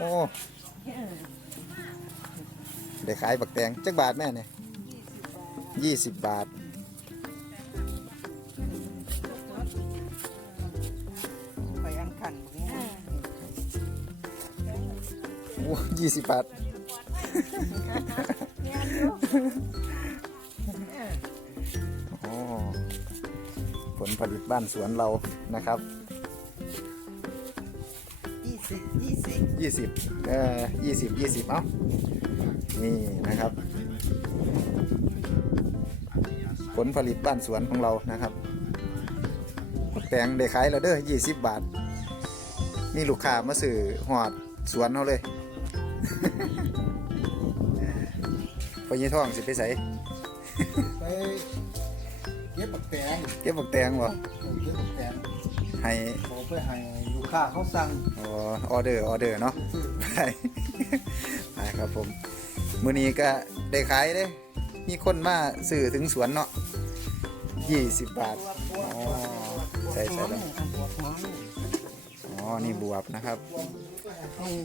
โอ้ได้ขายบักแตงจักบาทแม่เนี่ยยี่สิบบาท ไปอันขันบ่เนี่ยโอ้ยี่สิบบาท โอ้ผลผลิตบ้านสวนเรานะครับ ยี่สิบยี่สิบยี่สิบเออยี่สิบยี่สิบเอ้านี่นะครับ ผลผลิตบ้านสวนของเรานะครับแตงได้ขายแล้วเด้อยี่สิบบาท มีลูกค้ามาซื้อหอดสวนเขาเลยพอยี่ท่องสิไปใส่ไปเก็บปักแตงเก็บบักแตงบ่เก็บปักแตง ให้บอกไปให้ลูกค้าเขาสั่งอ๋อออเดอร์ออเดอร์เนาะไปไปครับผมมื้อนี้ก็ได้ขายเด้ มีคนมาซื้อถึงสวนเนาะ20บาทอ๋อใช่ใช่แล้วอันปวดหัวนี่อ๋อนี่บวบนะครับนี่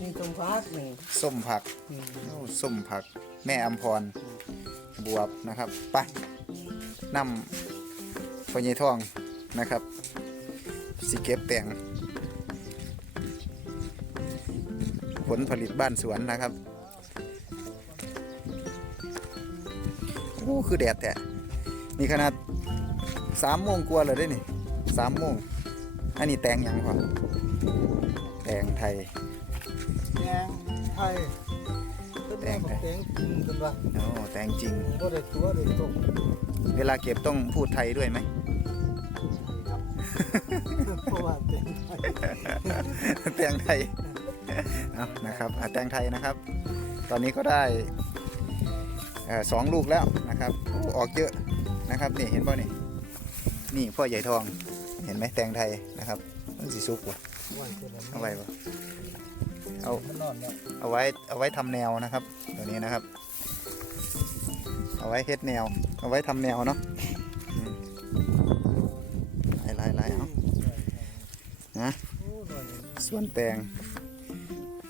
นี่ตรงพักนี่ส้มผักนี่โอ้ส้มผัก แม่อมพรบวบนะครับไปนำพญทองนะครับ สิเก็บแต่ง ผลผลิตบ้านสวนนะครับโอ้คือแดดแท้นี่ขนาดสามโมงกว่าเลยได้นี่สามโมงอันนี้แตงหยังพอแตงไทย แตงไทยแตงไทยแตงกินกันวะโอ้แตงจริงบ่ได้ตัวได้ตกเวลาเก็บต้องพูดไทยด้วยไหม เพราะว่าแตงไทยแตงไทยเอานะครับอะแตงไทยนะครับ ตอนนี้ก็ได้เอ่อสองลูกแล้วนะครับโอ้ออกเยอะนะครับนี่เห็นป่ะนี่นี่พ่อใหญ่ทองเห็นไหมแตงไทยนะครับมันสีซุกว่ะไว้ตัวนั้นเอาไว้ป่ะเอา มันนอนแล้วเอาไว้เอาไว้ทำแนวนะครับตัวนี้นะครับ เอาไว้เฮ็ดแนว เอาไว้ทำแนวเนาะอืม ไล่ไล่ไล่เอานะโอ้นอนอย่างนี้ส่วนแตง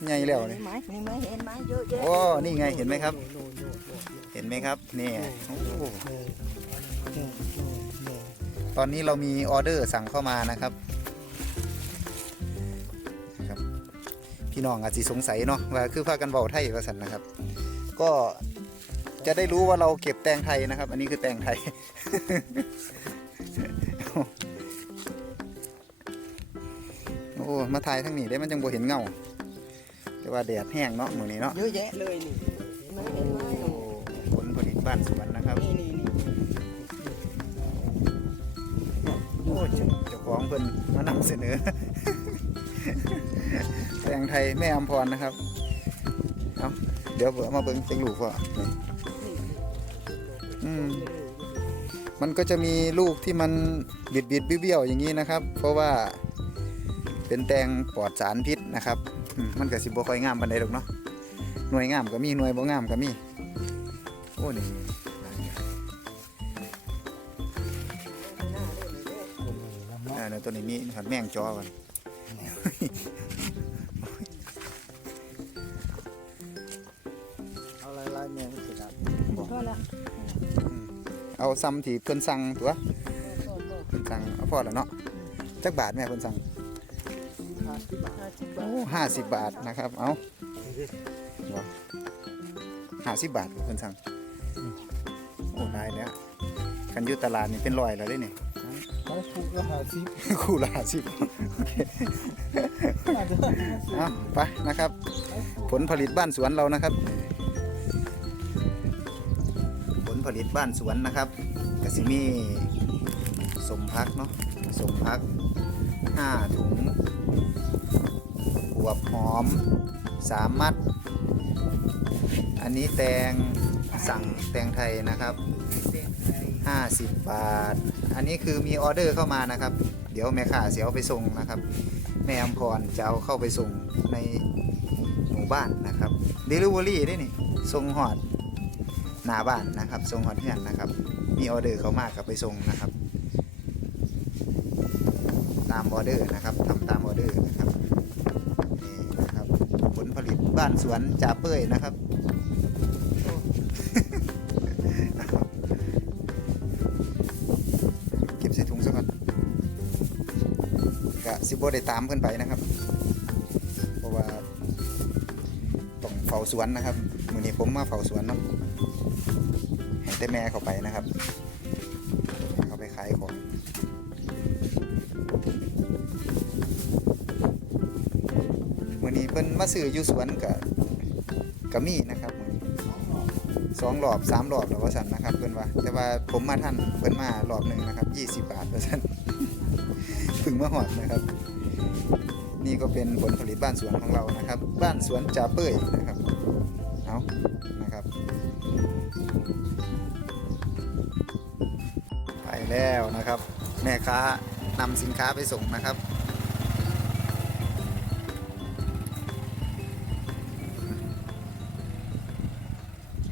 ใหญ่แล้วนี่เห็นไหมนี่ไหมเห็นไหมเยอะแยะโอ้นี่ไงเห็นไหมครับโน่นโน่นโน่นเห็นไหมครับนี่โอ้โหโน่นโน่นโน่นโน่นตอนนี้เรามีออเดอร์สั่งเข้ามานะครับนะครับ พี่น้องอาจจะสงสัยเนาะว่าคือพากันเบาไทยว่าสันนะครับ ก็จะได้รู้ว่าเราเก็บแตงไทยนะครับ อันนี้คือแตงไทย โอ้มาถ่ายทั้งนี้ได้มันจังบ่เห็นเงาแต่ว่าแดดแห้งเนาะมื้อนี้เนาะเยอะแยะเลยนี่เห็นไหมเห็นไหมโอ้ผลผลิตบ้านสวนนะครับนี่นี่นี่โอ้เจ้าเจ้าของเพิ่นมานำเสนอแตงไทยแม่อมพรนะครับเอาเดี๋ยวเผื่อมาเบิ่งเต็งลูกพ่อนี่อืมมันก็จะมีลูกที่มันบิดบิดๆเบี้ยวๆอย่างนี้นะครับ เพราะว่า เป็นแตงปลอดสารพิษนะครับอืมมันก็สิบ่ค่อยงามปานใดหรอกเนาะหน่วยงามก็มีหน่วยบ่งามก็มีโอ้นี่อ่าเดี๋ยวตัวนี้มีหัดแมงจอกันเอาลายลายแมงมันสิครับก็ละเอาซ้ำที่เพิ่นสั่งตัวเพิ่นสั่งเอาพอแล้วเนาะจักบาทแม่เพิ่นสั่ง โอ้ทห้าสิบบาทนะครับ เอาห้าสิบบาทเพิ่นสั่งโอ้ได้แล้วคันอยู่ตลาดนี่เป็นร้อยแล้วเด้นี่เขาถูกละห้าสิบคู่ละห้าสิบโอเคอาจจะห้าสิบเอาไปนะครับ ผลผลิตบ้านสวนเรานะครับ ผลผลิตบ้านสวนนะครับกสิมีสมพักเนาะสมพัก ห้าถุงบวบหอมสามมัด อันนี้แตงสั่งแตงไทยนะครับ 50 บาท อันนี้คือมีออเดอร์เข้ามานะครับ เดี๋ยวแม่ค้าเสียเอาไปส่งนะครับ แม่อมพรจะเอาเข้าไปส่งในหมู่บ้านนะครับเดลิเวอรี่ได้นี่ส่งหอดหน้าบ้านนะครับส่งหอดเพื่อนนะครับ มีออเดอร์เข้ามากกับไปส่งนะครับ ตามออเดอร์นะครับทำตามออเดอร์นะครับนี่นะครับ ผลผลิตบ้านสวนจ่าเป้ยนะครับเก็บใส่ถุงซะก่อนกะซิโบได้ตามเพื่อนไปนะครับ เพราะว่าต้องเฝ้าสวนนะครับมือนี้ผมมาเฝ้าสวนเนาะให้แต่แม่เข้าไปนะครับให้าไปขายของ มือนี้เพิ่นมาซื้ออยู่สวนกับกะมีนะครับมื้อนี้สองรอบสามรอบแล้วว่าสันนะครับเพิ่นว่า แต่ว่าผมมาท่านเพิ่นมารอบหนึ่งนะครับยี่สิบบาทว่าสันเพึ่งมาหอดนะครับ นี่ก็เป็นผลผลิตบ้านสวนของเรานะครับ บ้านสวนจ่าเป้ยนะครับเอานะครับ แล้วนะครับ แม่ค้านำสินค้าไปส่งนะครับ